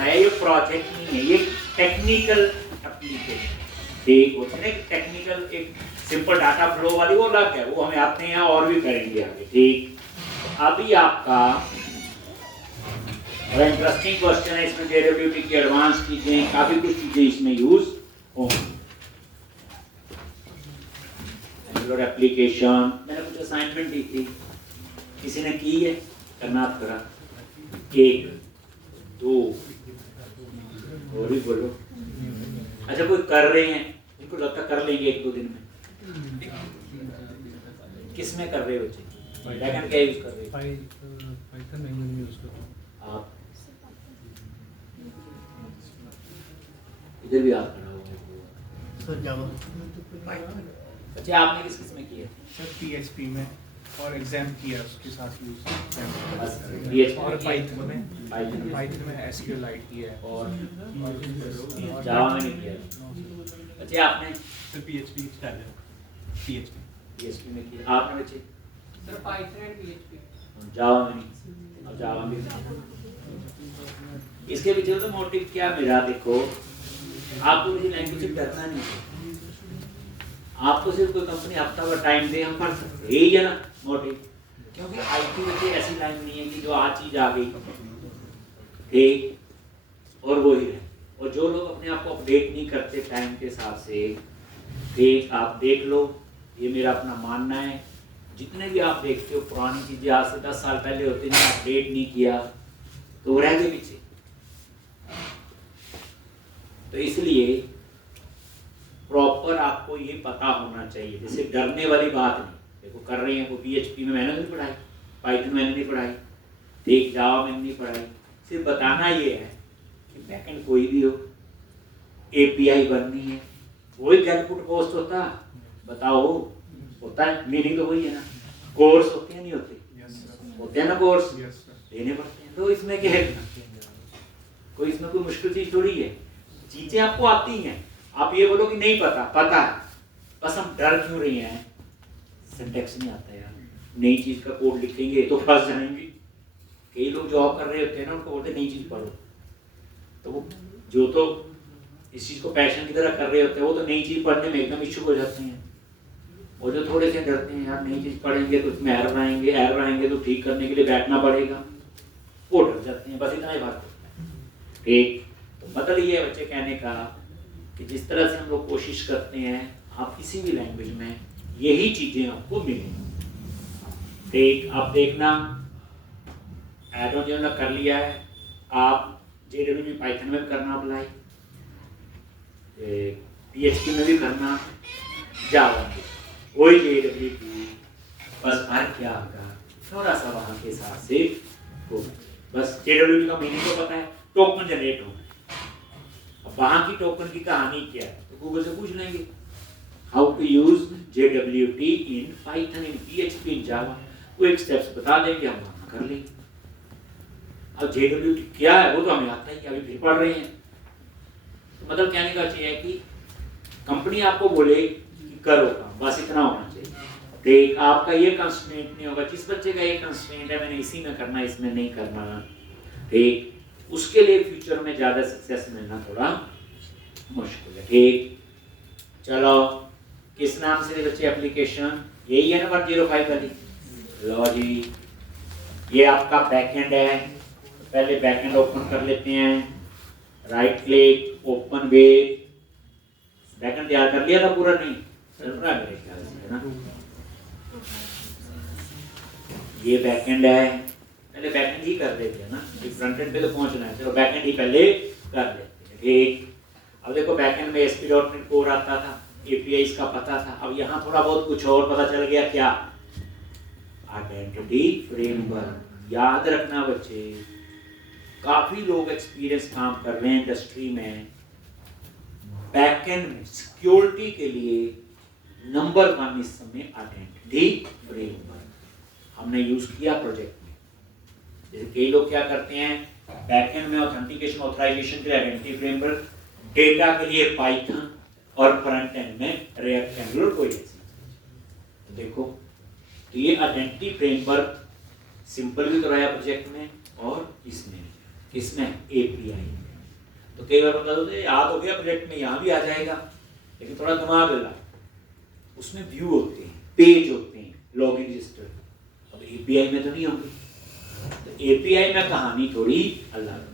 है, ये प्रोजेक्ट नहीं है, ये टेक्निकल एप्लीकेशन। ठीक होता है ना, टेक्निकल एक सिंपल डाटा फ्लो वाली वो अलग है, वो हमें आते हैं और भी करेंगे आगे। ठीक, अभी आपका बड़ा इंटरेस्टिंग क्वेश्चन है, इसमें जेडब्ल्यूटी की एडवांस चीजें, काफी कुछ चीजें इसमें यूज होंगी। एप्लीकेशन मैंने कुछ असाइनमेंट दी थी, किसी ने की है? करना आप करा, 1 2 और भी बोलो। अच्छा, कोई कर रहे हैं, इनको लगता कर लेंगे 1-2 दिन में। किस में कर रहे हो बच्चे? बैकएंड क्या यूज कर रहे हो? पाइथन लैंग्वेज यूज कर रहे हो आप इधर भी आप खड़ा हो सर? जावा। अच्छा, आपने किस किस में किया? सर PHP में और एग्जाम किया उसके साथ यूज, और पाइथन में SQLite किया है और जावा में नहीं किया। अच्छा, आपने सर PHP में किया। आपने बच्चे? Sir Python and PHP। जावा में नहीं, अब जावा में इसके पीछे तो मोटिव क्या मेरा, देखो आपको किसी लैंग्वेज से डरना नहीं है, आपको सिर्फ कोई कंपनी हफ्ता भर टाइम दे, हम पढ़ सकते हैं, यही है ना मोटिव। क्योंकि IT में ऐसी लाइन नहीं है कि जो आज चीज आ गई ठीक और वो ही है, और जो लोग अपने आप को अपडेट नहीं करते टाइम के हिसाब से, ठीक आप देख लो, ये मेरा अपना मानना है, जितने भी आप देखते हो पुरानी चीजें आज से 10 साल पहले होती नहीं, अपडेट नहीं किया तो रह गए पीछे। तो इसलिए प्रॉपर आपको ये पता होना चाहिए, जैसे डरने वाली बात नहीं। देखो कर रहे हैं, वो PHP में मैंने नहीं पढ़ाई, पाइथन मैंने नहीं पढ़ाई, ठीक जावा में नहीं पढ़ाई, सिर्फ बताना ये है कि बैकएंड कोई भी हो, API बननी है, वही गेट पुट पोस्ट होता, बताओ होता है, मीनिंग तो वही है ना। कोर्स होते हैं नहीं होते? होते हैं ना कोर्स, लेने पड़ते हैं। तो इसमें क्या है, कोई इसमें कोई मुश्किल चीज थोड़ी है, चीजें आपको आती हैं। आप ये बोलो कि नहीं पता, पता है, बस हम डर क्यों रहे हैं, सिंटैक्स नहीं आता यार, नई चीज का कोड लिखेंगे तो फंस जाएंगे। कई लोग जॉब कर रहे होते हैं ना, उनको बोलते नई चीज पढ़ो, तो वो जो तो इस चीज को पैशन की तरह कर रहे होते हैं, वो तो नई चीज पढ़ने में एकदम इच्छुक हो जाते हैं, और जो थोड़े से डरते हैं यार नई चीज पढ़ेंगे तो उसमें एरर आएंगे तो ठीक करने के लिए बैठना पड़ेगा, वो डर जाते हैं। बस इतना ही बात है। ठीक, तो मतलब ये है बच्चे कहने का कि जिस तरह से हम लोग कोशिश करते हैं, आप किसी भी लैंग्वेज में यही चीजें आपको मिलेंगी। ठीक, आप देखना एडोन जो कर लिया है, आप JWT पाइथन में भी करना अप्लाई, PHP में भी करना, जावा में वही JWT, बस फर्क क्या होगा थोड़ा सा वहां के हिसाब से हो। बस JWT का मीनिंग तो पता है, टोकन जनरेट होगा। अब वहां की टोकन की कहानी क्या है तो गूगल से पूछ लेंगे, how to use JWT in Python, in PHP, in Java, वो एक स्टेप्स बता देंगे, हम वहां कर लेंगे। अब JWT क्या है वो तो हमें आता ही, अभी फिर पढ़ रहे हैं। तो मतलब कहने का चाहिए कि कंपनी आपको बोले कि करो काम, बस इतना होना चाहिए। ठीक, आपका ये कंस्ट्रेंट नहीं होगा, जिस बच्चे का ये कंस्ट्रेंट है मैंने इसी में करना, इसमें नहीं करना, ठीक, उसके लिए फ्यूचर में ज्यादा सक्सेस मिलना थोड़ा मुश्किल है। ठीक, चलो किस नाम से बच्चे एप्लीकेशन, यही है ना 105 वाली। लो जी, ये आपका बैकएंड है, पहले बैकएंड ओपन कर लेते हैं, right click, open with, backend तैयार कर लिया था पूरा? नहीं चल रहा है मेरे ख्याल से, है ना। ये बैकएंड है, पहले बैकएंड ही कर देते हैं ना, फ्रंट एंड पे तो पहुंचना है, चलो बैकएंड ही पहले कर लेते हैं। ठीक, अब देखो बैकएंड में ASP.NET कोर आता था, APIs का पता था, अब यहाँ थोड़ा बहुत कुछ और पता चल गया, क्या, आइडेंटिटी फ्रेमवर्क। याद रखना बच्चे, काफी लोग एक्सपीरियंस काम कर रहे हैं इंडस्ट्री में, बैकएंड में सिक्योरिटी के लिए नंबर 1 इस समय आइडेंटिटी फ्रेमवर्क हमने यूज किया प्रोजेक्ट में। जैसे कई लोग क्या करते हैं, बैकएंड में ऑथेंटिकेशन ऑथराइजेशन के लिए आइडेंटिटी फ्रेमवर्क, डेटा के लिए पाइथन, और फ्रंट एंड में रिएक्ट एंगुलर कोई ऐसी। तो देखो, तो ये आइडेंटिटी फ्रेमवर्क सिंपल भी कराया प्रोजेक्ट में और इसमें API में। तो कई बार बता दो याद हो गया प्रोजेक्ट में यहाँ भी आ जाएगा, लेकिन थोड़ा दिमाग लगा। उसमें व्यू होते हैं, पेज होते हैं, लॉगिन रजिस्टर, अब एपीआई में तो नहीं होंगे। तो एपीआई में कहानी थोड़ी अलग होती,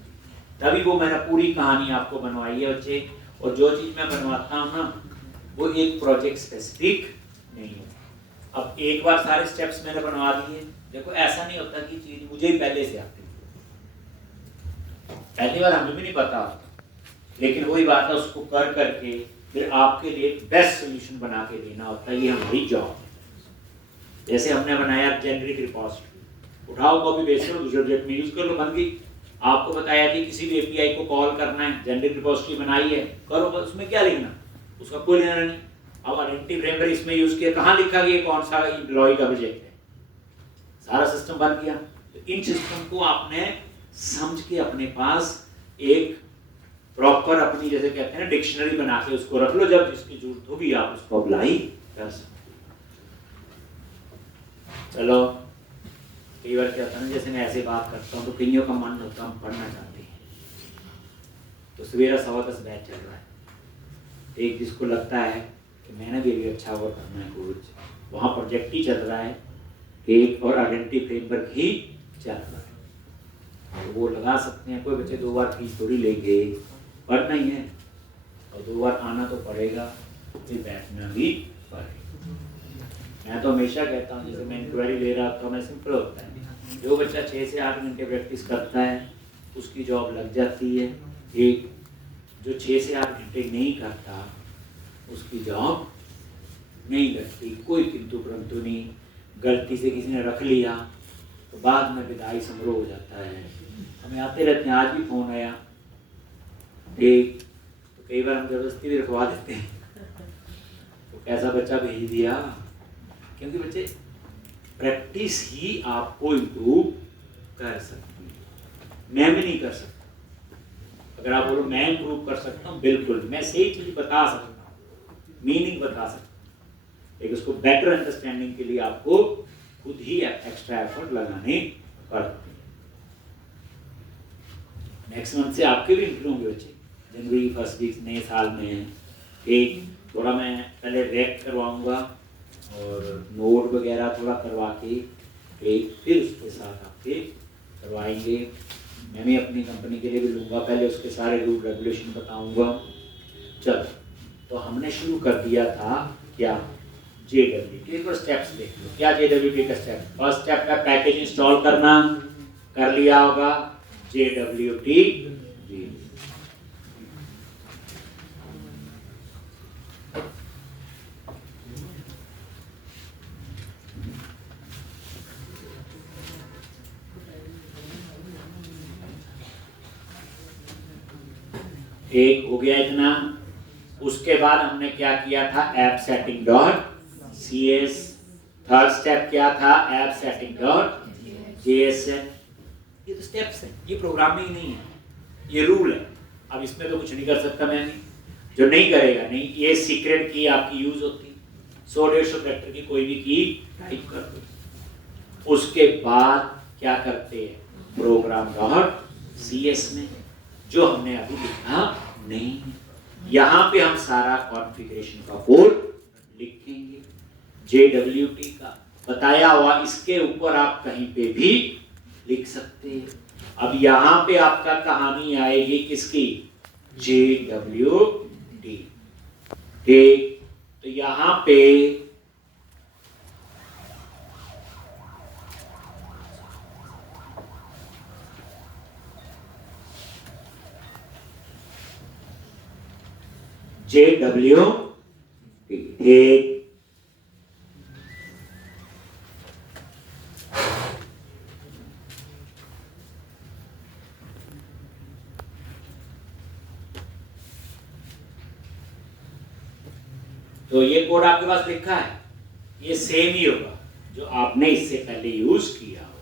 तभी वो मैंने पूरी कहानी आपको बनवाई है बच्चे। और जो चीज़ मैं बनवाता हूँ ना वो एक प्रोजेक्ट स्पेसिफिक नहीं है। अब एक बार सारे स्टेप्स मैंने बनवा दिए, देखो ऐसा नहीं होता कि चीज़ मुझे ही पहले से आती, पहली बार हमें भी नहीं पता, लेकिन वही बात है उसको कर करके फिर आपके लिए बेस्ट सोल्यूशन बना के देना होता है, ये हमारी जॉब है। जैसे हमने बनाया जेनरिक रिपोजिटरी, उठाओ कॉपी पेस्ट करो दूसरे प्रोजेक्ट में यूज कर लो, बन गई। आपको बताया कि किसी भी एपीआई को कॉल करना है, जेनरिक रिपोजिटरी बनाई है, करो, बस उसमें क्या लिखना, उसका कोई लेना नहीं। अब आइडेंटिटी फ्रेमवर्क इसमें यूज किया, कहाँ लिखा कि ये कौन सा एम्प्लॉय का प्रोजेक्ट है, सारा सिस्टम बन गया। तो इन सिस्टम को आपने समझ के अपने पास एक प्रॉपर अपनी जैसे कहते हैं ना डिक्शनरी बना के उसको रख लो, जब जिसकी जरूरत होगी आप उसको अप्लाई कर सकते हो। चलो कई बार क्या होता है ना, जैसे मैं ऐसे बात करता हूँ तो कईयों का मन होता है हम पढ़ना चाहते हैं, तो सवेरा 10:15 बैच चल रहा है, एक जिसको लगता है कि मैंने भी अभी अच्छा वर्क करना है कुछ, वहाँ प्रोजेक्ट ही चल रहा है एक और आइडेंटिटी फ्रेमवर्क ही चल रहा है, तो वो लगा सकते हैं। कोई बच्चे 2 बार फीस थोड़ी लेंगे, पढ़ना ही है और 2 बार आना तो पड़ेगा, फिर बैठना भी पड़ेगा। मैं तो हमेशा कहता हूँ, जैसे मैं इंक्वायरी ले रहा था, मैं सिंपल होता है, जो बच्चा 6 से 8 घंटे प्रैक्टिस करता है उसकी जॉब लग जाती है, एक जो 6 से 8 घंटे नहीं करता उसकी जॉब नहीं लगती। कोई किंतु परंतु नहीं, गलती से किसी ने रख लिया तो बाद में विदाई समारोह हो जाता है। हमें आते रहते हैं, आज भी फोन आया एक, तो कई बार हम जबरदस्ती भी रखवा देते हैं, तो कैसा बच्चा भेज दिया, क्योंकि बच्चे प्रैक्टिस ही आपको इम्प्रूव कर सकती है, मैं भी नहीं कर सकता। अगर आप बोलो मैं इम्प्रूव कर सकता हूँ, बिल्कुल मैं सही चीज बता सकता हूँ, मीनिंग बता सकता हूँ, लेकिन उसको बेटर अंडरस्टैंडिंग के लिए आपको खुद ही एक्स्ट्रा एफर्ट लगाने पड़ते हैं। नेक्स्ट मंथ से आपके भी इंटरव्यू होंगे बच्चे, जनवरी फर्स्ट वीक नए साल में है, एक थोड़ा मैं पहले रैक करवाऊंगा और नोट वगैरह थोड़ा करवा के एक फिर उसके साथ आपके करवाएंगे। मैं भी अपनी कंपनी के लिए भी लूँगा, पहले उसके सारे रूल रेगुलेशन बताऊंगा। चलो तो हमने शुरू कर दिया था क्या, JWT। एक बार स्टेप्स देख लो, क्या JWT का स्टेप। फर्स्ट स्टेप है पैकेज इंस्टॉल करना, कर लिया होगा JWT जी। एक हो गया इतना। उसके बाद हमने क्या किया था, app setting dot CS। Third step क्या था, ऐप सेटिंग डॉट JSN। ये तो स्टेप्स हैं, ये प्रोग्रामिंग नहीं है, ये रूल है। अब इसमें तो कुछ नहीं कर सकता मैं भी, जो नहीं करेगा नहीं। ये सीक्रेट की आपकी यूज होती, 100-150 कैरेक्टर की कोई भी की टाइप कर दो। उसके बाद क्या करते हैं, प्रोग्राम डॉट CS में, जो हमने अभी लिखा नहीं है, यहाँ पे हम सारा कॉन्फ़िगरेशन का कोड लिखेंगे। JWT का बताया हुआ, इसके ऊपर आप कहीं पे भी लिख सकते हैं। अब यहाँ पे आपका कहानी आएगी किसकी, JWT। ठीक, तो यहाँ पे JWT। ठीक, तो ये कोड आपके पास लिखा है, ये सेम ही होगा जो आपने इससे पहले यूज किया हो,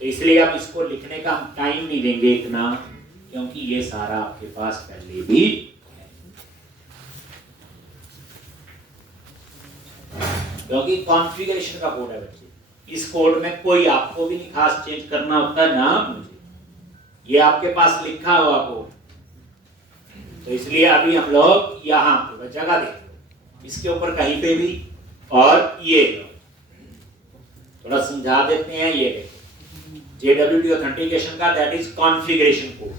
तो इसलिए आप इसको लिखने का हम टाइम नहीं देंगे इतना, क्योंकि ये सारा आपके पास पहले भी है। क्योंकि कॉन्फ़िगरेशन का कोड है बच्चे, इस कोड में कोई आपको भी नहीं खास चेंज करना होता ना मुझे, ये आपके पास लिखा हुआ कोड, तो इसलिए अभी हम लोग यहाँ पे जगह देख लो, इसके ऊपर कहीं पे भी, और ये लो थोड़ा समझा देते हैं। ये देखो JWT ऑथेंटिकेशन का दैट इज कॉन्फ़िगरेशन कोड,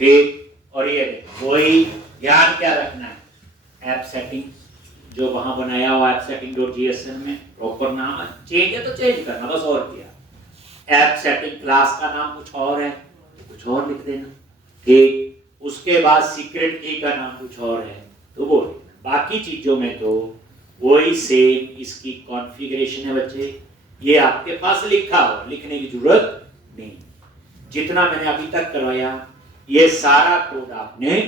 ठीक। और ये देखो वही ध्यान क्या रखना है, ऐप सेटिंग जो वहां बनाया हुआ ऐप सेटिंग.jsn में प्रॉपर नाम है, चेंज है तो चेंज करना बस, और क्या। ऐप सेटिंग क्लास का नाम कुछ और है तो कुछ और लिख देना, ठीक। उसके बाद सीक्रेट की का नाम कुछ और है तो वो लिखना। बाकी चीजों में तो वही सेम इसकी कॉन्फ़िगरेशन है बच्चे, ये आपके पास लिखा हो, लिखने की जरूरत नहीं। जितना मैंने अभी तक करवाया ये सारा कोड आपने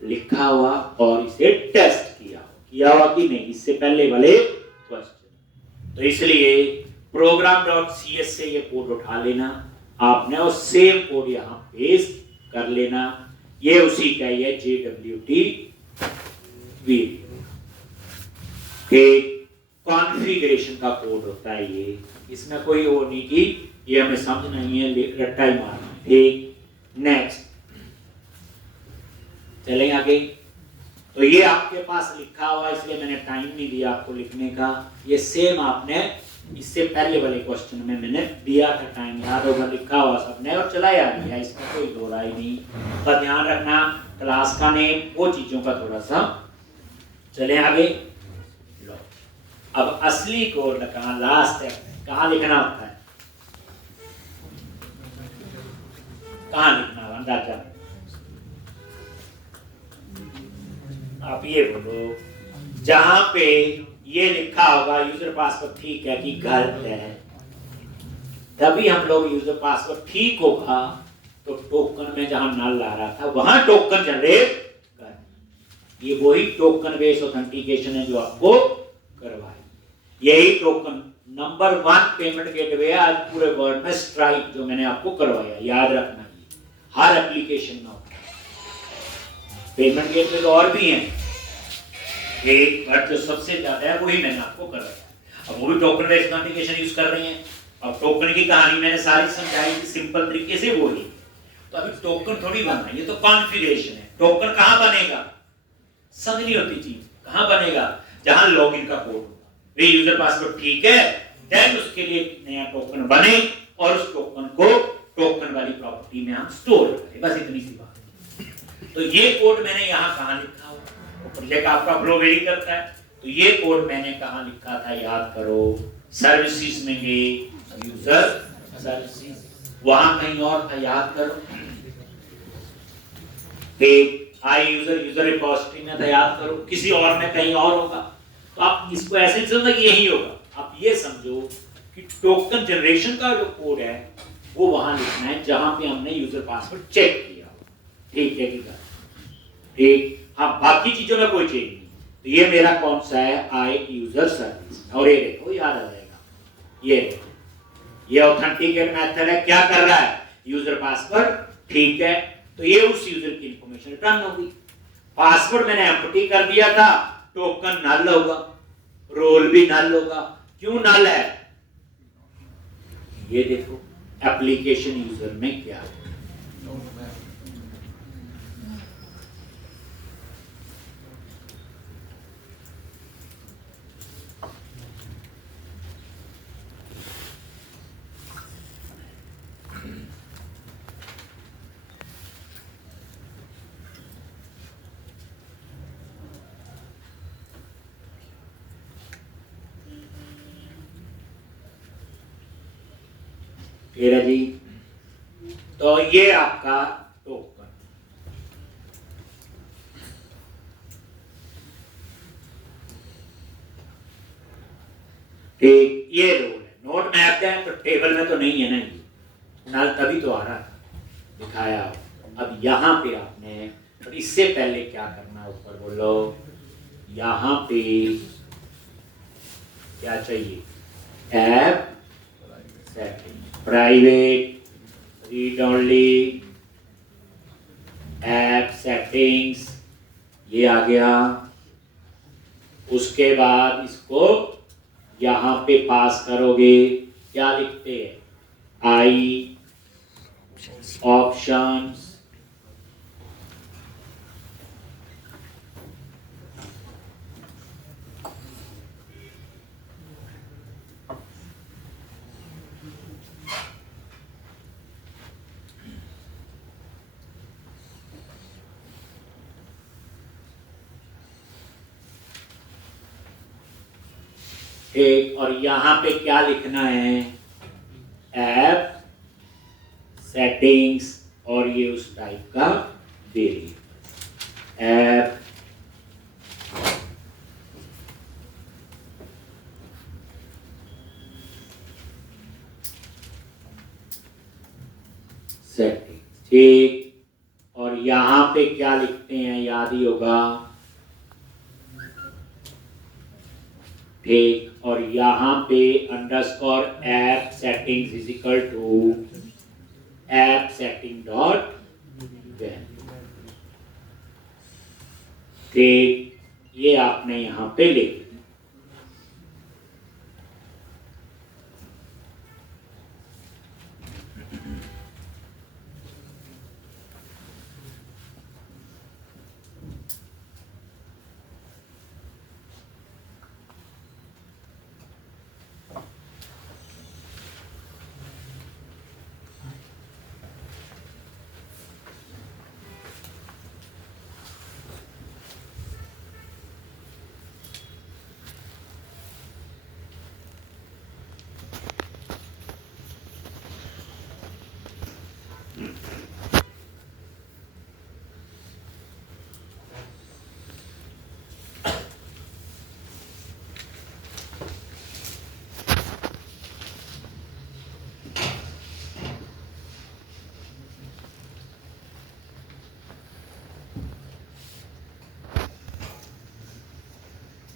लिखा हुआ और इसे टेस्ट किया हुआ कि नहीं, इससे पहले वाले क्वेश्चन। तो इसलिए program.cs से ये कोड उठा लेना आपने और सेम कोड यहाँ पेस्ट कर लेना। ये उसी का ही है JWT वीडियो के कॉन्फ़िगरेशन का कोड होता है ये, इसमें कोई वो नहीं कि ये हमें समझ नहीं है, रट्टा ही मारना। ठीक, नेक्स्ट चलें आगे। तो ये आपके पास लिखा हुआ, इसलिए मैंने टाइम नहीं दिया आपको लिखने का। ये सेम आपने इससे पहले वाले क्वेश्चन में मैंने दिया था टाइम, याद होगा, लिखा हुआ सबने और चलाया गया, इसमें कोई दो राय नहीं। तो ध्यान रखना क्लास का नेम, वो चीजों का थोड़ा सा। चले आगे। लो अब असली कोड कहाँ, लास्ट है, कहाँ लिखना होता है, कहाँ लिखना है अंदाजा आप ये बोलो। जहां पे ये लिखा होगा यूजर पासवर्ड ठीक है कि गलत है, तभी हम लोग यूजर पासवर्ड ठीक होगा तो टोकन में जहां नल आ रहा था वहां टोकन जनरेट कर। ये वही टोकन बेस्ड ऑथेंटिकेशन है जो आपको करवाई। यही टोकन नंबर 1 पेमेंट गेटवे आज पूरे वर्ल्ड में स्ट्राइक जो मैंने आपको करवाया, याद रखना ये हर एप्लीकेशन में होता है। पेमेंट गेटवे तो और भी हैं, एक बट जो सबसे ज्यादा है वही मैंने आपको करवाया। अब वो भी टोकन बेस्ड ऑथेंटिकेशन यूज कर रही हैं। अब टोकन की कहानी मैंने सारी समझाई थी सिंपल तरीके से, वही। तो अभी टोकन थोड़ी बन रही है, ये तो कॉन्फ़िगरेशन है। टोकन कहां बनेगा, समझनी होती चीज, कहां बनेगा, जहां लॉगिन का कोड होगा, वे यूजर पासवर्ड ठीक है, देन उसके लिए नया टोकन बने और उस टोकन को टोकन वाली प्रॉपर्टी में हम स्टोर करें, बस इतनी सी बात है। तो ये कोड मैंने यहां कहां लिखा हुआ, प्रोजेक्ट आपका फ्लो वेरी करता है, तो ये कोड मैंने कहां लिखा था, याद करो, सर्विसेज में गए, यूजर सर्विसेज, वहां कहीं और था, याद करो, आई यूजर यूजर रिपोजिटरी में था, याद करो, किसी और में कहीं और होगा। तो आप इसको ऐसे समझो कि यही होगा। आप ये समझो कि टोकन जनरेशन का जो कोड है वो वहां लिखना है जहां पे हमने यूजर पासवर्ड चेक किया हो, ठीक है कि ठीक। हाँ, बाकी चीजों में कोई चेंज नहीं। तो ये मेरा कौन सा है, आई यूजर सर्विस, और ये देखो याद आ जाएगा, ये देखो ये ऑथेंटिकेट मेथड है, क्या कर रहा है, यूजर पासवर्ड ठीक है, तो ये उस यूजर की इंफॉर्मेशन रिटर्न होगी। पासवर्ड मैंने एम्प्टी कर दिया था, टोकन नल होगा, रोल भी नल होगा। क्यों नल है, ये देखो एप्लीकेशन यूजर में क्या है, ठीक है जी। तो ये आपका टोकन, ठीक, ये रोल है, नोट मैप है तो टेबल में तो नहीं है ना, ये नल तभी तो आ रहा था, दिखाया। अब यहाँ पे आपने, तो इससे पहले क्या करना है, ऊपर बोलो, यहाँ पे क्या चाहिए, app setting, private, read only, app settings, ये आ गया। उसके बाद इसको यहाँ पे पास करोगे, क्या लिखते हैं, आई ऑप्शंस, ठीक, और यहाँ पे क्या लिखना है, ऐप सेटिंग्स, और ये उस टाइप का वेरिएबल ऐप सेटिंग्स। ठीक, और यहाँ पे क्या लिखते हैं, याद ही होगा। ठीक, और यहाँ पे underscore app settings is equal to app setting dot value. ठीक, ये आपने यहाँ पे लिख दिया।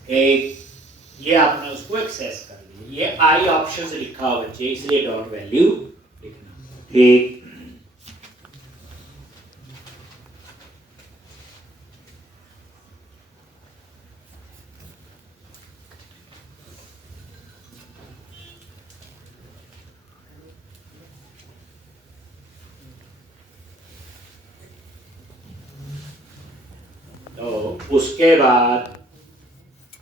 एक ये आपने उसको एक्सेस कर लिया, ये आई ऑप्शन से लिखा हो बच्चे, इसलिए डॉट वैल्यू लिखना। ठीक, तो उसके बाद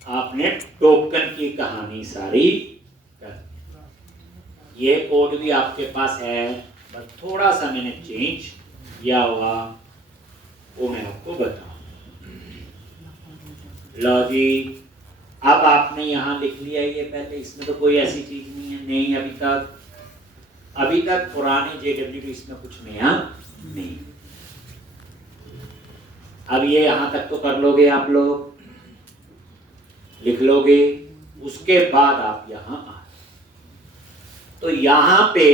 आपने टोकन की कहानी सारी कर दी। ये कोड भी आपके पास है, बस थोड़ा सा मैंने चेंज किया हुआ, वो मैं आपको बताऊं। लो जी, अब आपने यहाँ लिख लिया ये पहले, इसमें तो कोई ऐसी चीज नहीं है, नहीं अभी तक पुराने JW इसमें कुछ नया नहीं। अब ये यहाँ तक तो कर लोगे आप लोग, लिख लोगे, उसके बाद आप यहाँ आ, तो यहाँ पे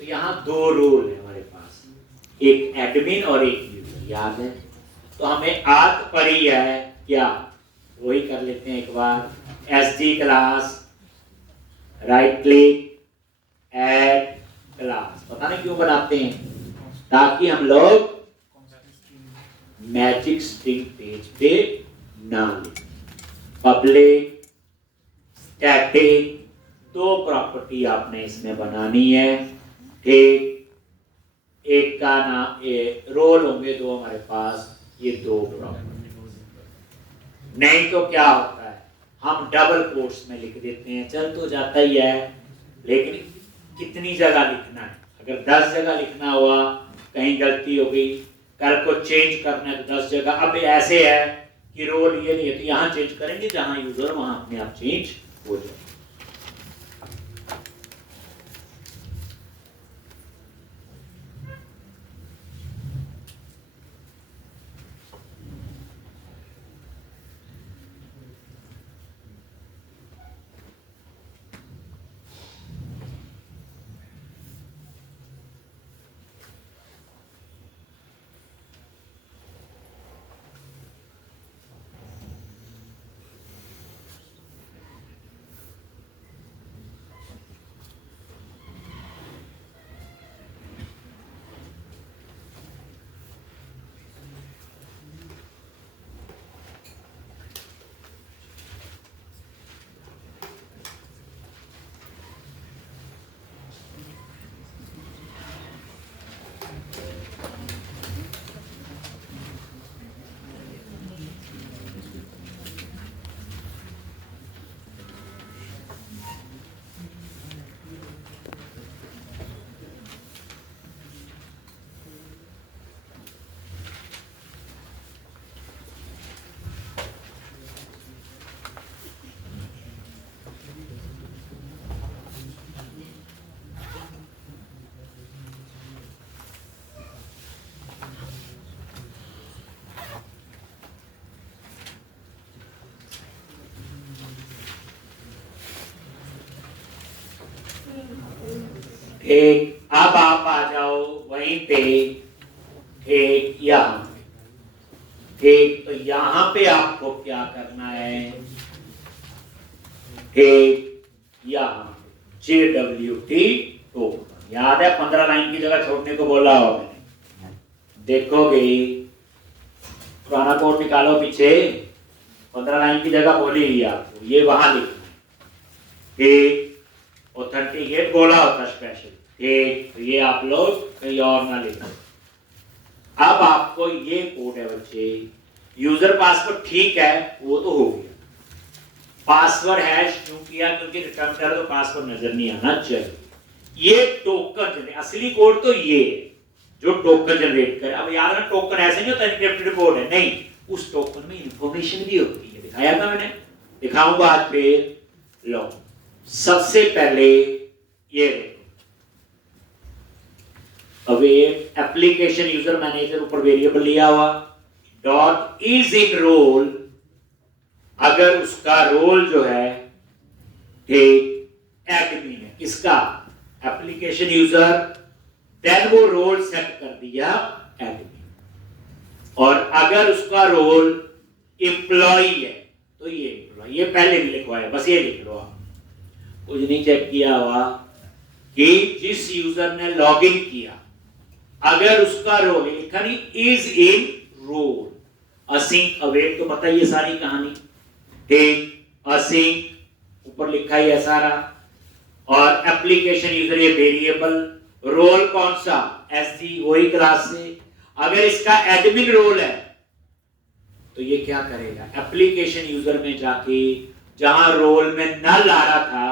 तो यहाँ दो रोल है हमारे पास, एक एडमिन और एक यूजर, याद है। तो हमें आत पड़ी है क्या, वही कर लेते हैं एक बार। SD class, right click, add class. पता नहीं क्यों बनाते हैं, ताकि हम लोग मैजिक स्ट्रिंग पेज पे ना लिखें। पब्लिक, स्टैटिक, दो प्रॉपर्टी आपने इसमें बनानी है। ठीक, एक का नाम रोल होंगे दो हमारे पास, ये दो प्रॉपर्टी। नहीं तो क्या होता है, हम डबल कोट्स में लिख देते हैं, चल तो जाता ही है, लेकिन कितनी जगह लिखना है। अगर 10 जगह लिखना हुआ, कहीं गलती हो गई, कल को चेंज करना है तो 10 जगह। अब ऐसे है कि रोल ये नहीं है तो यहाँ चेंज करेंगे, जहां यूजर वहां अपने आप चेंज हो जाए। ठीक, अब आप आ जाओ वहीं पे, ठीक, यहाँ पे, ठीक, तो यहाँ पे आपको क्या करना है, ठीक, यहाँ JWT टोकन, याद है 15 लाइन की जगह छोड़ने को बोला हो मैंने, देखोगे पुराना कोड निकालो पीछे, 15 लाइन की जगह बोली ही आपको, ये वहां लिखना है, ठीक, ऑथेंटिकेट बोला होता स्पेशल, ठीक, तो ये आप लोग कहीं और ना लिखो। अब आपको ये कोड है बच्चे, यूजर पासवर्ड ठीक है वो तो हो गया, पासवर्ड हैश क्यों किया, क्योंकि रिटर्न कर तो पासवर्ड नजर नहीं आना चाहिए। ये टोकन जनरेट, असली कोड तो ये है जो टोकन जनरेट करे। अब याद रखना टोकन ऐसे नहीं होता एनक्रिप्टेड कोड है, नहीं, उस टोकन में इंफॉर्मेशन भी होती है, दिखाया था मैंने, दिखाऊंगा आज फिर। लो सबसे पहले ये अवेट एप्लीकेशन यूजर मैनेजर, ऊपर वेरिएबल लिया हुआ, डॉट इज इन रोल, अगर उसका रोल जो है ठीक एडमिन है, किसका, एप्लीकेशन यूजर, देन वो रोल सेट कर दिया एडमिन, और अगर उसका रोल एम्प्लॉय है तो ये एम्प्लॉय, ये पहले भी लिखवाया, बस ये लिख लो आप, कुछ नहीं चेक किया हुआ कि जिस यूजर ने लॉगिन किया अगर उसका रोल लिखा नहीं is in role, async await तो पता ही है सारी कहानी, ठीक, असिंक ऊपर लिखा ही है सारा, और एप्लीकेशन यूजर ये वेरिएबल, रोल कौन सा, एसडी वही क्लास से, अगर इसका एडमिन रोल है तो ये क्या करेगा, एप्लीकेशन यूजर में जाके जहां रोल में नल आ रहा था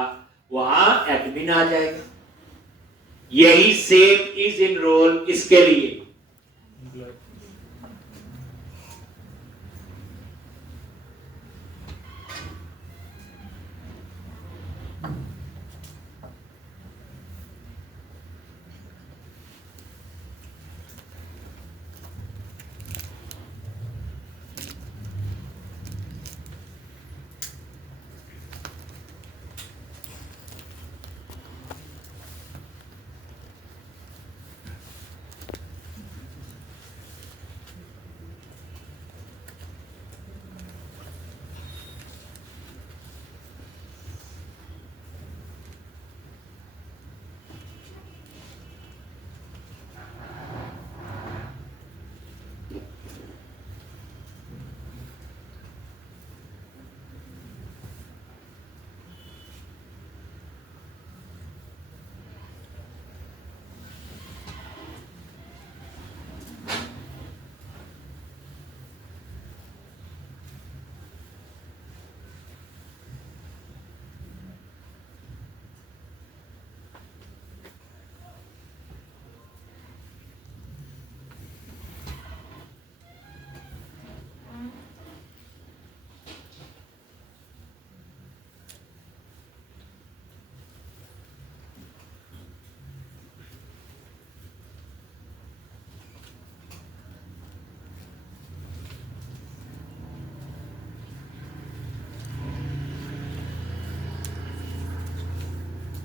वहां एडमिन आ जाएगा। यही सेम इज इन रोल किसके लिए,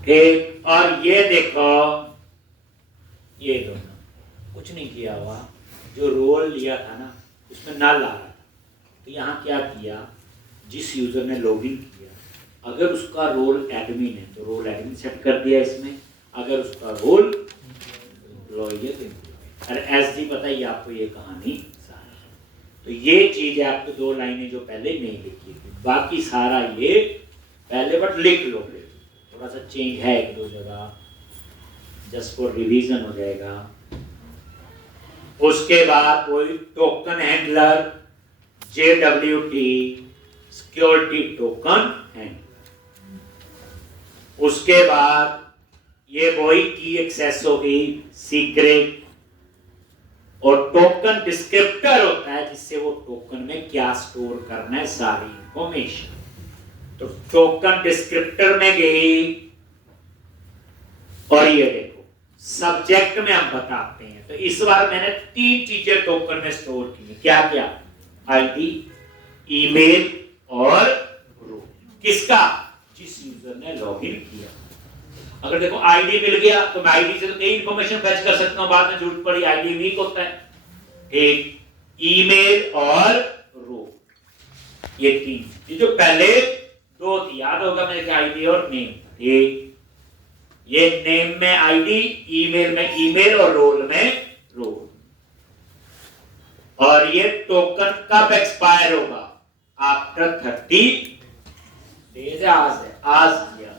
ठीक, और ये देखो ये दोनों कुछ नहीं किया हुआ, जो रोल लिया था ना उसमें नल आ रहा था, तो यहाँ क्या किया, जिस यूजर ने लॉगिन किया अगर उसका रोल एडमिन है तो रोल एडमिन सेट कर दिया इसमें, अगर उसका रोल एम्प्लॉय है तो एम्प्लॉय, अरे एसडी बताइए आपको ये कहानी सारी। तो ये चीज है आपको दो लाइनें जो पहले नहीं लिखी थी, बाकी सारा ये पहले बट लिख लो, फिर थोड़ा सा चेंज है एक दो जगह, जस्ट फॉर रिवीजन हो जाएगा। उसके बाद कोई token handler JWT security token handler, उसके बाद ये वही की एक्सेस होगी सीक्रेट, और टोकन डिस्क्रिप्टर होता है जिससे वो टोकन में क्या स्टोर करना है सारी इंफॉर्मेशन। तो टोकन डिस्क्रिप्टर में गई, और ये देखो सब्जेक्ट में हम बताते हैं, तो इस बार मैंने 3 चीजें टोकन में स्टोर की, क्या क्या, आईडी, ईमेल और रोल, किसका, जिस यूजर ने लॉगिन किया। अगर देखो आईडी मिल गया तो मैं आईडी से तो कई इंफॉर्मेशन फैच कर सकता हूं, बाद में जरूरत पड़ी आईडी वीक होता है। एक ईमेल और रो, ये तीन, ये जो पहले दो थी याद होगा मेरे, आईडी और नेम। ये नेम में आईडी, ईमेल में ईमेल और रोल में रोल। और ये टोकन कब एक्सपायर होगा? After 30 days. आज किया।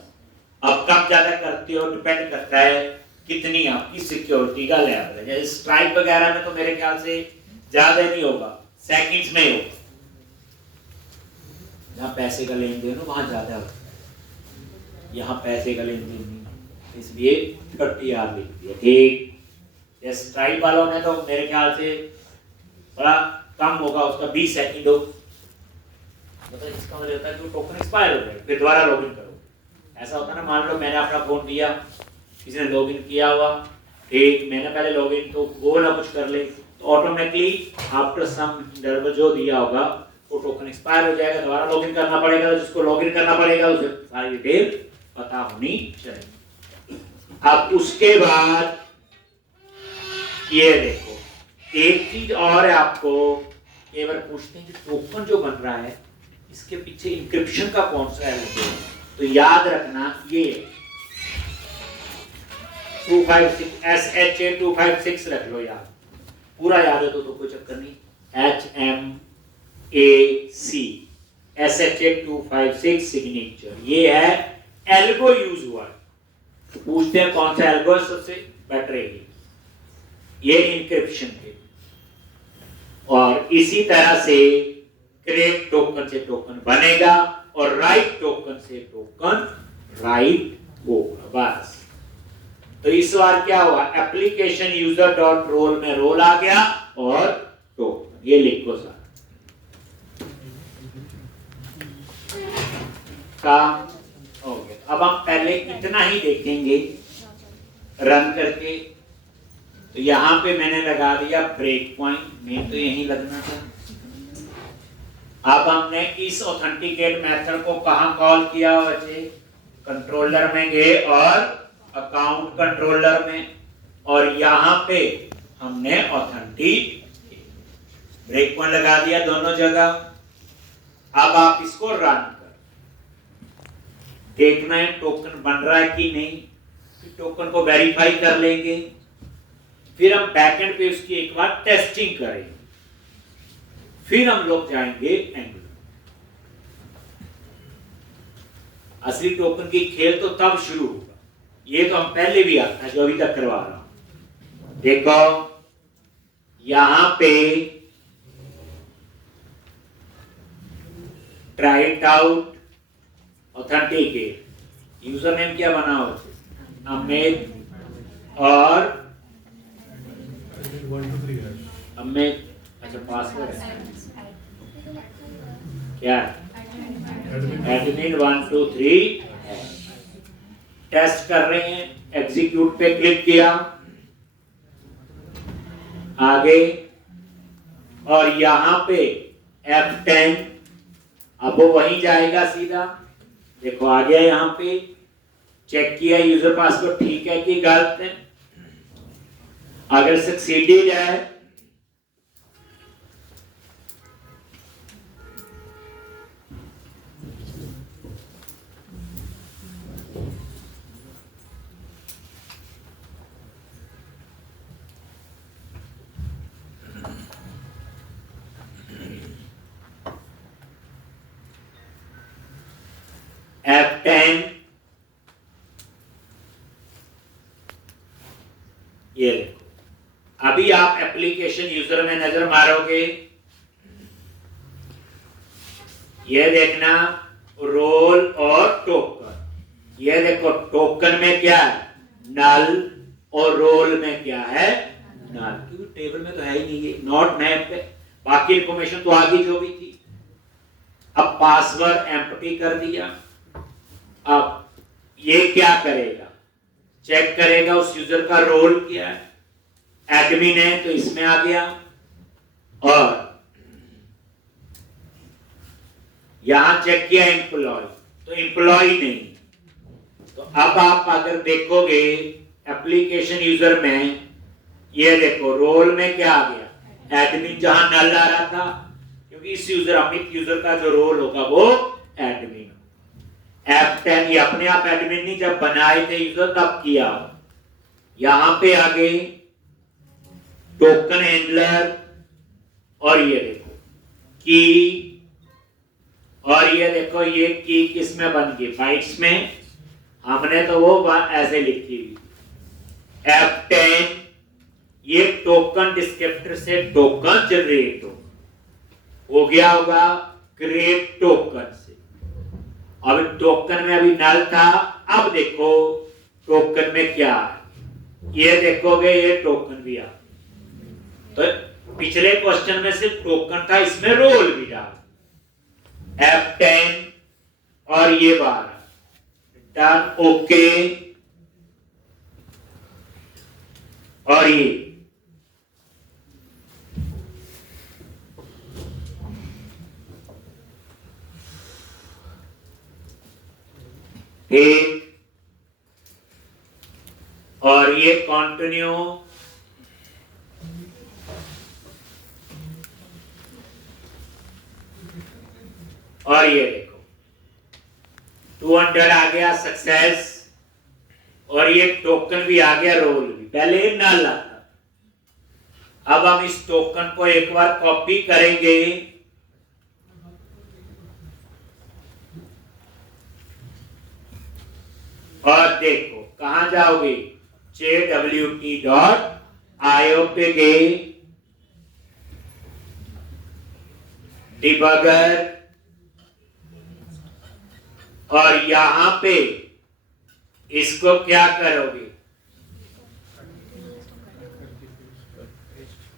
अब कब ज्यादा करते हो डिपेंड करता है कितनी आपकी सिक्योरिटी का लेवल है। जैसे स्ट्राइप वगैरह में तो मेरे ख्याल से ज्यादा नहीं होगा, सेकंड्स में होगा। जहां पैसे का लेन देन हो वहां ज्यादा होगा, यहाँ पैसे का लेन देन नहीं, इसलिए 30 आवर लिख दिया। ठीक, ये स्ट्राइप वालों ने तो मेरे ख्याल से बड़ा कम होगा, उसका 20 सेकंड हो, मतलब इसका मतलब होता है कि टोकन एक्सपायर हो गया, फिर दोबारा लॉगिन करो। ऐसा होता है ना, मान लो मैंने अपना फोन दिया, किसी ने लॉगिन किया हुआ, ठीक, मैंने पहले लॉगिन तो वो ना कुछ कर ले, तो ऑटोमेटिकली आफ्टर सम इंटरवल जो दिया होगा वो टोकन एक्सपायर हो जाएगा, दोबारा लॉगिन करना पड़ेगा। तो जिसको लॉगिन करना पड़ेगा उसे सारी डिटेल पता होनी चाहिए। अब उसके बाद ये देखो, एक चीज और है, आपको केवल पूछते हैं कि टोकन जो बन रहा है इसके पीछे इंक्रिप्शन का कौन सा है, तो याद रखना ये 256 SHA 256 रख लो यार, पूरा याद है तो कोई चक्कर नहीं। HMAC SHA 256 सिग्नेचर, ये है एल्गो यूज हुआ है। पूछते हैं कौन सा एल्गो सबसे बेटर है, ये इंक्रिप्शन के। और इसी तरह से क्रेप टोकन से टोकन बनेगा और राइट टोकन से टोकन राइट होगा, बस। तो इस बार क्या हुआ, एप्लीकेशन यूजर डॉट रोल में रोल आ गया और टोकन, ये लिखो सर। काम हो गया। अब हम पहले इतना ही देखेंगे रन करके। तो यहां पे मैंने लगा दिया ब्रेक पॉइंट, मेन तो यहीं लगना था। अब हमने इस ऑथेंटिकेट मेथड को कहां कॉल किया बच्चे? कंट्रोलर में गए और अकाउंट कंट्रोलर में, और यहां पे हमने ऑथेंटिक ब्रेक पॉइंट लगा दिया दोनों जगह। अब आप इसको रन कर देखना है टोकन बन रहा है कि नहीं, फिर टोकन को वेरीफाई कर लेंगे, फिर हम बैकएंड पे उसकी एक बार टेस्टिंग करेंगे, फिर हम लोग जाएंगे एंगुलर। असली टोकन की खेल तो तब शुरू होगा, ये तो हम पहले भी आता है जो अभी तक करवा रहा हूं। देखो यहां पे try it out, authenticate, user name क्या बना हो, अमित, और अमित, अच्छा पासवर्ड है क्या, एडमिन 1 2 3 है। टेस्ट कर रहे हैं, एग्जीक्यूट पे क्लिक किया, आगे, और यहां पे F10, अब वो वहीं जाएगा सीधा। देखो आ गया, यहां पे चेक किया यूजर पासवर्ड ठीक है कि गलत है, अगर सक्सीडेड है F10, ये देखो अभी आप एप्लीकेशन यूजर में नजर मारोगे, ये देखना रोल और टोकन, ये देखो टोकन में क्या है नल और रोल में क्या है नल, क्योंकि टेबल में तो है ही नहीं, ये नॉट मैप है, बाकी इंफॉर्मेशन तो आगे जो भी थी। अब पासवर्ड एम्प्टी कर दिया, अब ये क्या करेगा, चेक करेगा उस यूजर का रोल क्या है, एडमिन है तो इसमें आ गया, और यहां चेक किया एम्प्लॉय, तो एम्प्लॉय नहीं, तो अब आप अगर देखोगे एप्लीकेशन यूजर में, ये देखो रोल में क्या आ गया, एडमिन, जहां नल आ रहा था, क्योंकि इस यूजर अमित यूजर का जो रोल होगा वो एडमिन। F10 ये अपने आप एडमिन नहीं, जब बनाए थे यूजर तब किया। यहां पे आ गए टोकन हैंडलर, और ये देखो की, और ये देखो ये की किस में बन गई, बाइट्स में। हमने तो वो ऐसे लिखी हुई F10, ये टोकन डिस्क्रिप्टर से टोकन जनरेट हो गया होगा क्रिएट टोकन से। अब टोकन में अभी नल था, अब देखो टोकन में क्या है, ये देखोगे ये टोकन भी आ। तो पिछले क्वेश्चन में सिर्फ टोकन था, इसमें रोल भी डाल, F10 और ये 12 डन, ओके। और ये ठीक, और ये कंटिन्यू, और ये देखो 200 आ गया सक्सेस, और ये टोकन भी आ गया, रोल भी। पहले ये नल आता, अब हम इस टोकन को एक बार कॉपी करेंगे, और देखो कहां जाओगे, jwt.io पे गए, डिबगर, और यहां पे इसको क्या करोगे,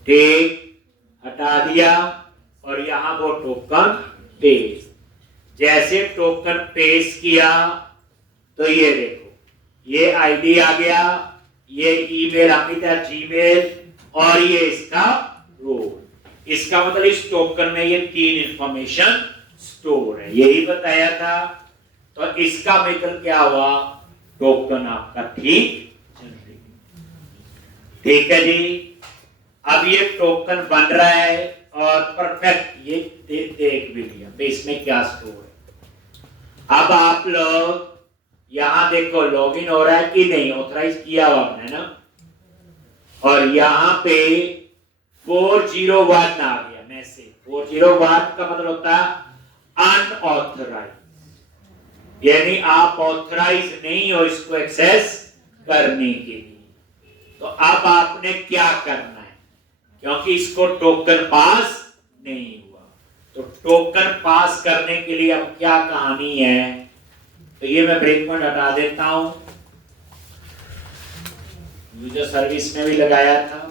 ठीक, हटा दिया, और यहां वो टोकन पेस्ट। जैसे टोकन पेस्ट किया तो ये देखो ये आईडी आ गया, ये ईमेल अपनी तरह जीमेल, और ये इसका रोल। इसका मतलब इस टोकन में ये 3 इंफॉर्मेशन स्टोर है, यही बताया था। तो इसका मतलब क्या हुआ, टोकन आपका ठीक है जी। अब ये टोकन बन रहा है और परफेक्ट, ये देख भी लिया इसमें क्या स्टोर है। अब आप लोग यहां देखो लॉगिन हो रहा है कि नहीं, ऑथराइज किया हुआ हमने ना, और यहां पे 401 आ गया मैसेज। 401 का मतलब होता है अनऑथराइज, यानी आप ऑथराइज नहीं हो इसको एक्सेस करने के लिए। तो अब आपने क्या करना है, क्योंकि इसको टोकन पास नहीं हुआ, तो टोकन पास करने के लिए अब क्या कहानी है, तो ये मैं ब्रेक पॉइंट हटा देता हूं, यूजर सर्विस में भी लगाया था।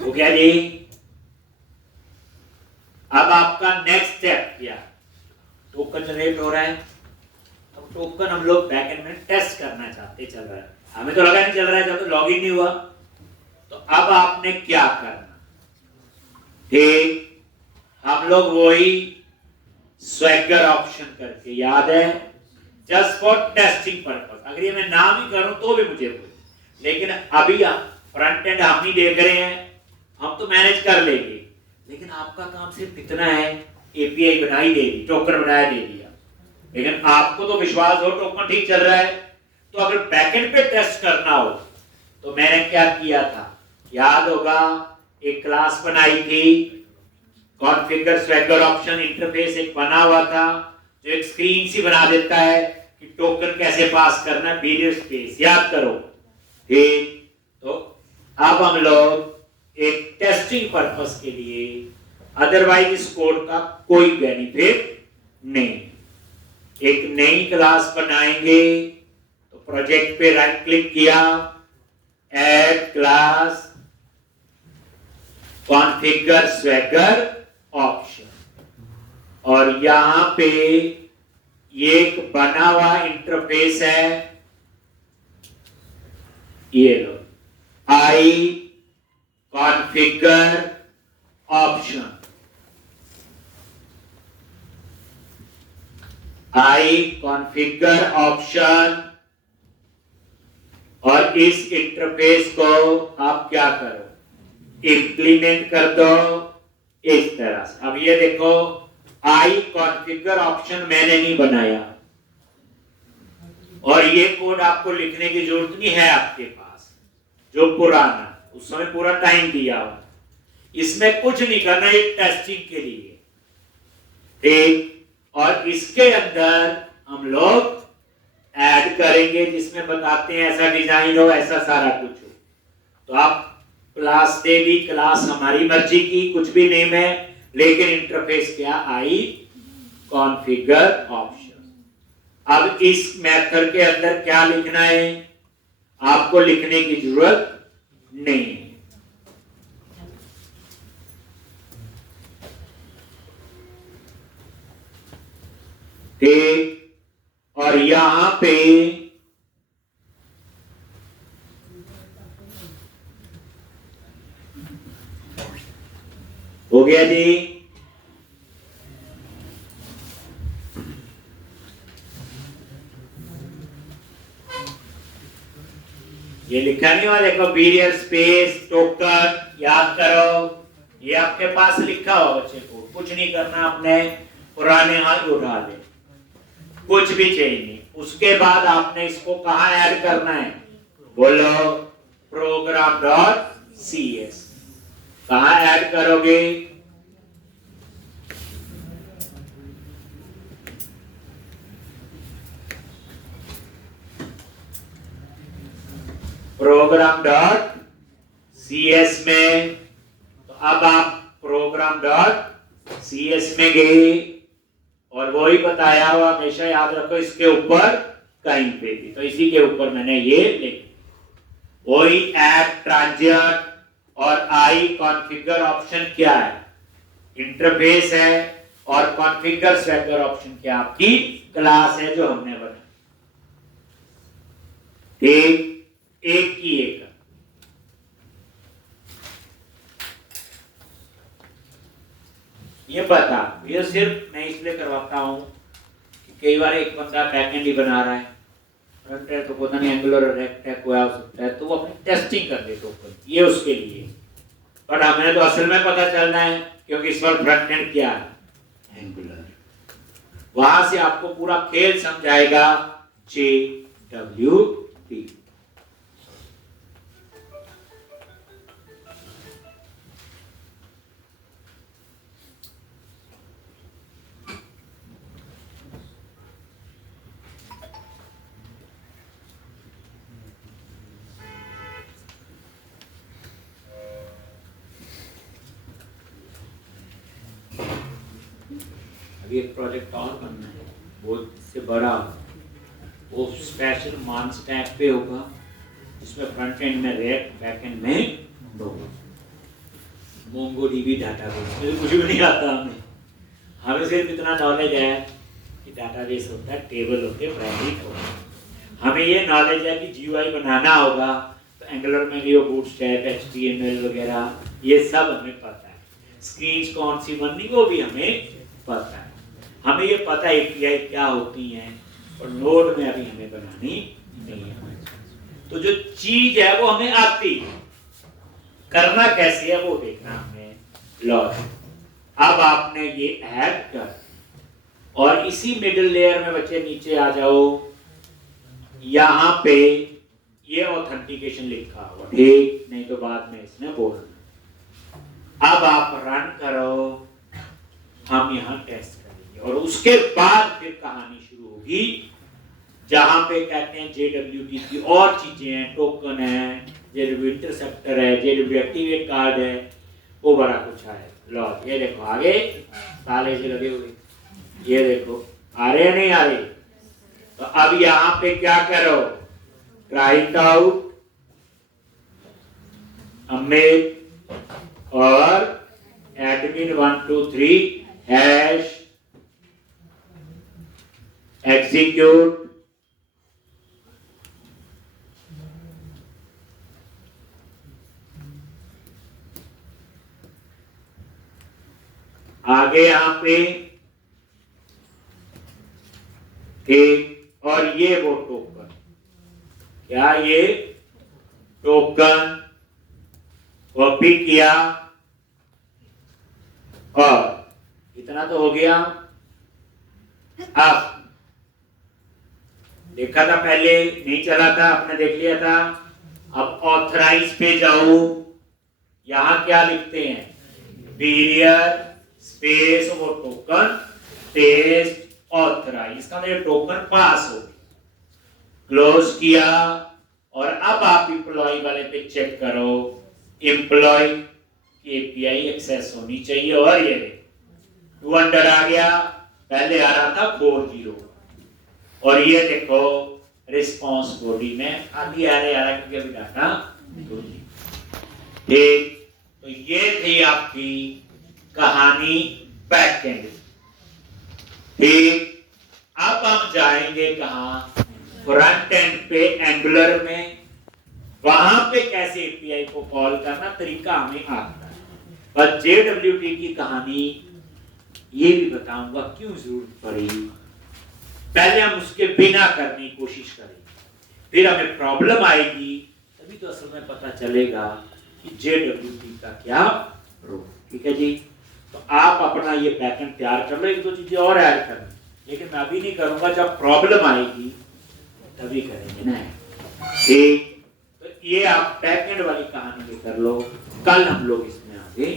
हो गया जी। अब आपका नेक्स्ट स्टेप क्या, टोकन जनरेट हो रहा है। अब टोकन हम लोग बैकएंड में टेस्ट करना चाहते, चल रहा है, हमें तो लगा नहीं चल रहा है जब तो लॉगिन नहीं हुआ। तो अब आपने क्या करना, ठीक, हम लोग वही स्वैगर ऑप्शन करके, याद है, जस्ट फॉर टेस्टिंग पर्पस। अगर ये मैं नाम ही करूं तो भी मुझे बोल, लेकिन अभी फ्रंट एंड हम नहीं देख रहे हैं, हम तो मैनेज कर लेंगे, लेकिन आपका काम सिर्फ इतना है, एपीआई बनाई दे दी, टोकन बनाया दे दिया, लेकिन आपको तो विश्वास हो टोकन ठीक चल रहा है। तो अगर बैकएंड पे टेस्ट करना हो तो मैंने क्या किया था, याद होगा, एक क्लास बनाई थी, कॉन्फ़िगर स्वैगर ऑप्शन इंटरफेस एक बना हुआ था, जो एक स्क्रीन सी बना देता है कि टोकन कैसे पास करना है, वेरियस स्पेस, याद करो, ठीक। तो अब हम लोग एक टेस्टिंग पर्पस के लिए, अदरवाइज इस कोड का कोई बेनिफिट नहीं, एक नई क्लास बनाएंगे। तो प्रोजेक्ट पे राइट क्लिक किया, add class, configure swagger option, और यहां पे ये एक बना हुआ इंटरफेस है, ये लो, आई कॉन्फ़िगर ऑप्शन, आई कॉन्फ़िगर ऑप्शन। और इस इंटरफेस को आप क्या करो, इंप्लीमेंट कर दो इस तरह से। अब ये देखो, आई कॉन्फ़िगर ऑप्शन मैंने नहीं बनाया, और ये कोड आपको लिखने की जरूरत नहीं है आपके पास, जो पुराना उस समय पूरा टाइम दिया हुआ, इसमें कुछ नहीं करना, ये टेस्टिंग के लिए, ठीक। और इसके अंदर हम लोग ऐड करेंगे, जिसमें बताते हैं ऐसा डिजाइन हो, ऐसा सारा कुछ हो। तो आप क्लास दे दी, क्लास हमारी मर्जी की, कुछ भी नेम है, लेकिन इंटरफेस क्या, आई कॉन्फ़िगर ऑप्शन। अब इस मेथड के अंदर क्या लिखना है, आपको लिखने की जरूरत नहीं है। ठीक, और यहां पे हो गया जी, ये लिखा नहीं हुआ, देखो पीरियड स्पेस टोकन, याद करो, ये आपके पास लिखा हो बच्चे को, कुछ नहीं करना, आपने पुराने हाथ उठा ले, कुछ भी चाहिए नहीं। उसके बाद आपने इसको कहां ऐड करना है, बोलो program.cs, कहां ऐड करोगे, program.cs में। तो अब आप program.cs में गए, और वही बताया हुआ हमेशा याद रखो, इसके ऊपर कहीं पे भी, तो इसी के ऊपर मैंने ये लिखा, वही ऐप ट्रांजिट और आई कॉन्फ़िगर ऑप्शन क्या है, इंटरफेस है, और कॉन्फ़िगर स्वैगर ऑप्शन क्या, आपकी क्लास है जो हमने बनाई। ठीक, एक की एक। ये बता, ये सिर्फ मैं इसलिए करवाता हूं कि कई बार एक बंदा बैकएंड ही बना रहा है, फ्रंट एंड तो पता नहीं एंगुलर रेक्ट हुआ हो सकता है, तो वो अपनी टेस्टिंग कर दे, तो ये उसके लिए। पर हमें तो असल में पता चलना है, क्योंकि इस पर फ्रंट एंड क्या है, एंगुलर। वहां से आपको पूरा खेल समझाएगा JWT। अभी एक प्रोजेक्ट और करना है, वो इससे बड़ा, वो स्पेशल मान स्टैक पे होगा, जिसमें फ्रंट एंड में रिएक्ट, बैक एंड में होगा मोंगोडीबी डाटाबेस। मुझे कुछ भी नहीं आता, हमें सिर्फ इतना नॉलेज है कि डाटाबेस होता है, टेबल होते हैं, प्राइमरी होता है। हमें ये नॉलेज है कि GUI बनाना होगा, तो एंगुलर में भी वो बूटस्ट्रैप, HTML वगैरह, ये सब हमें पता है। स्क्रीन कौन सी बननी, वो भी हमें पता है। हमें ये पता है API क्या होती हैं, और नोड में अभी हमें बनानी नहीं है। तो जो चीज है वो हमें आती है, करना कैसे है वो देखना हमें, लॉजिक। अब आपने ये ऐड कर, और इसी मिडिल लेयर में बच्चे नीचे आ जाओ, यहां पे ये ऑथेंटिकेशन लिखा हुआ, ठीक, नहीं तो बाद में इसने बोलना। अब आप रन करो, हम यहां टेस्ट करेंगे, और उसके बाद फिर कहानी शुरू होगी, जहां पे कहते हैं JWT की और चीजें हैं, टोकन है, JW इंटरसेप्टर है, JW एक्टिवेट कार्ड है, वो बड़ा कुछ है। लो ये देखो आगे ताले से लगे हुए, ये देखो आ रहे हैं नहीं आ रहे। तो अब यहाँ पे क्या करो, राइट आउट अमित और एडमिन 123 हैश एग्जीक्यूट आगे यहां पे एक और ये वो टोकन, क्या ये टोकन कॉपी किया और इतना तो हो गया। अब देखा था पहले नहीं चला था, आपने देख लिया था। अब ऑथराइज पे जाओ, यहां क्या लिखते हैं, पीरियड स्पेस वो टोकन टेस्ट ऑथराइज, इसका मतलब टोकन पास हो गया। क्लोज किया और अब आप एम्प्लॉय वाले पे चेक करो, एम्प्लॉय की एपीआई एक्सेस होनी चाहिए और ये 2 अंडर आ गया, पहले आ रहा था 40 और ये देखो रिस्पांस बॉडी में आधी आ रहा है क्योंकि अभी डाटा ठीक। तो ये थी आपकी कहानी बैकएंड। ठीक, अब हम जाएंगे कहां, फ्रंट एंड पे एंगुलर में, वहां पे कैसे एपीआई को कॉल करना तरीका हमें आता है। पर जेडब्ल्यूटी की कहानी ये भी बताऊंगा क्यों जरूरत पड़ी। पहले हम उसके बिना करने की कोशिश करेंगे, फिर हमें प्रॉब्लम आएगी, तभी तो असल में पता चलेगा कि जेडब्ल्यूटी का क्या रोल। ठीक है जी, तो आप अपना ये बैकएंड तैयार कर लो, 1-2 चीजें और ऐड करनी, लेकिन मैं अभी नहीं करूंगा, जब प्रॉब्लम आएगी तभी करेंगे ना। ठीक, तो ये आप बैकएंड वाली कहानी भी कर लो, कल हम लोग इसमें आगे